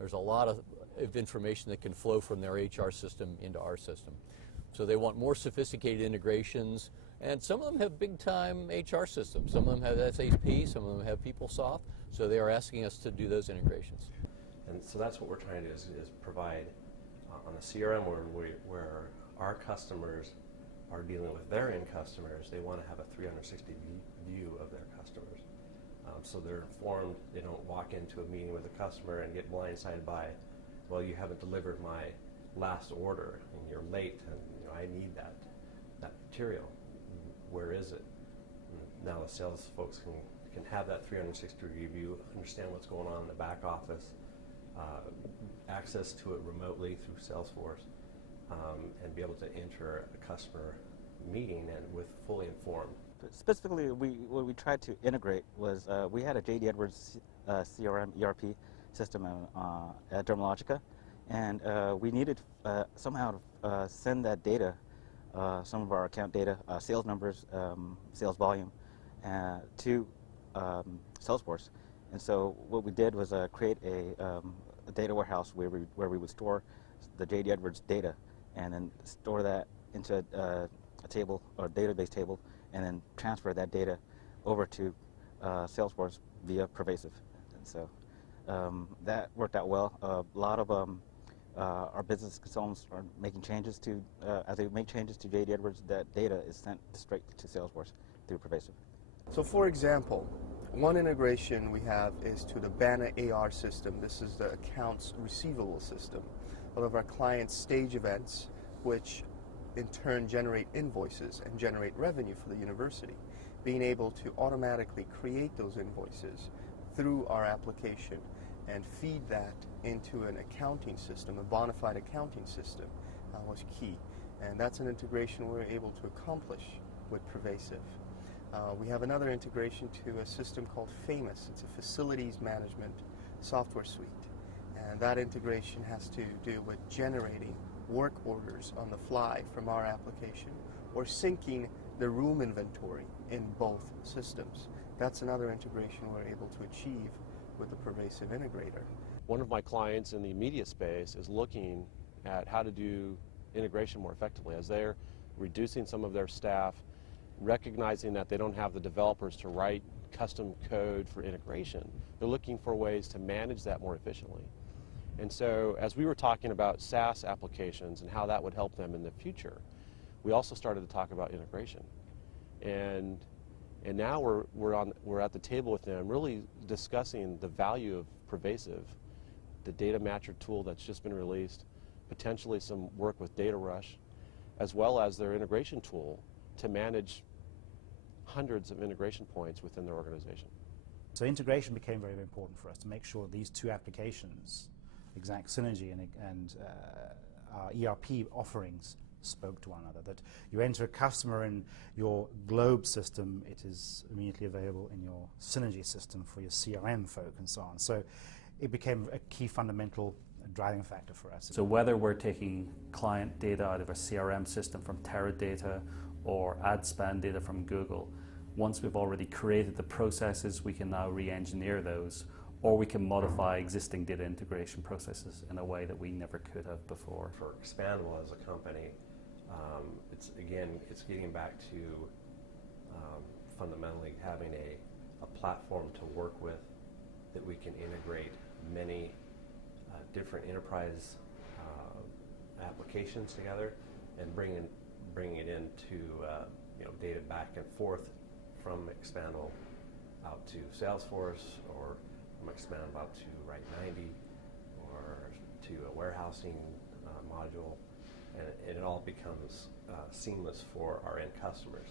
There's a lot of information that can flow from their HR system into our system. So they want more sophisticated integrations, and some of them have big-time HR systems. Some of them have SAP, some of them have PeopleSoft, so they are asking us to do those integrations. And so that's what we're trying to do is provide on the CRM where our customers are dealing with their end customers. They want to have a 360 view of their customers. So they're informed. They don't walk into a meeting with a customer and get blindsided by, well, you haven't delivered my last order and you're late and I need that material. Where is it? And now the sales folks can have that 360-degree view, understand what's going on in the back office, access to it remotely through Salesforce, and be able to enter a customer meeting and with fully informed. Specifically, what we tried to integrate was we had a J.D. Edwards CRM ERP system at Dermalogica, and we needed somehow to send that data, some of our account data, sales numbers, sales volume, to Salesforce. And so what we did was create a data warehouse where we would store the J.D. Edwards data and then store that into a table or database table, and then transfer that data over to Salesforce via Pervasive. And so that worked out well. A lot of our business consultants are making changes to, as they make changes to J.D. Edwards, that data is sent straight to Salesforce through Pervasive. So for example, one integration we have is to the BANA AR system. This is the accounts receivable system. All of our clients stage events, which in turn generate invoices and generate revenue for the university. Being able to automatically create those invoices through our application and feed that into an accounting system, a bona fide accounting system, was key. And that's an integration we're able to accomplish with Pervasive. We have another integration to a system called Famous. It's a facilities management software suite. And that integration has to do with generating work orders on the fly from our application or syncing the room inventory in both systems. That's another integration we're able to achieve with the Pervasive integrator. One of my clients in the media space is looking at how to do integration more effectively as they're reducing some of their staff, recognizing that they don't have the developers to write custom code for integration. They're looking for ways to manage that more efficiently. And so as we were talking about SaaS applications and how that would help them in the future, we also started to talk about integration. And now we're at the table with them really discussing the value of Pervasive, the data matcher tool that's just been released, potentially some work with DataRush, as well as their integration tool to manage hundreds of integration points within their organization. So integration became very, very important for us to make sure these two applications, Exact Synergy and our ERP offerings, spoke to one another. That you enter a customer in your Globe system, it is immediately available in your Synergy system for your CRM folk and so on. So it became a key fundamental driving factor for us. So whether we're taking client data out of a CRM system from Teradata or ad spend data from Google, once we've already created the processes, we can now re-engineer those, or we can modify existing data integration processes in a way that we never could have before. For Expandable as a company, it's getting back to fundamentally having a platform to work with that we can integrate many different enterprise applications together and bring it into data back and forth from Expandable out to Salesforce, or from Expandable out to Right90, or to a warehousing module, and it all becomes seamless for our end customers.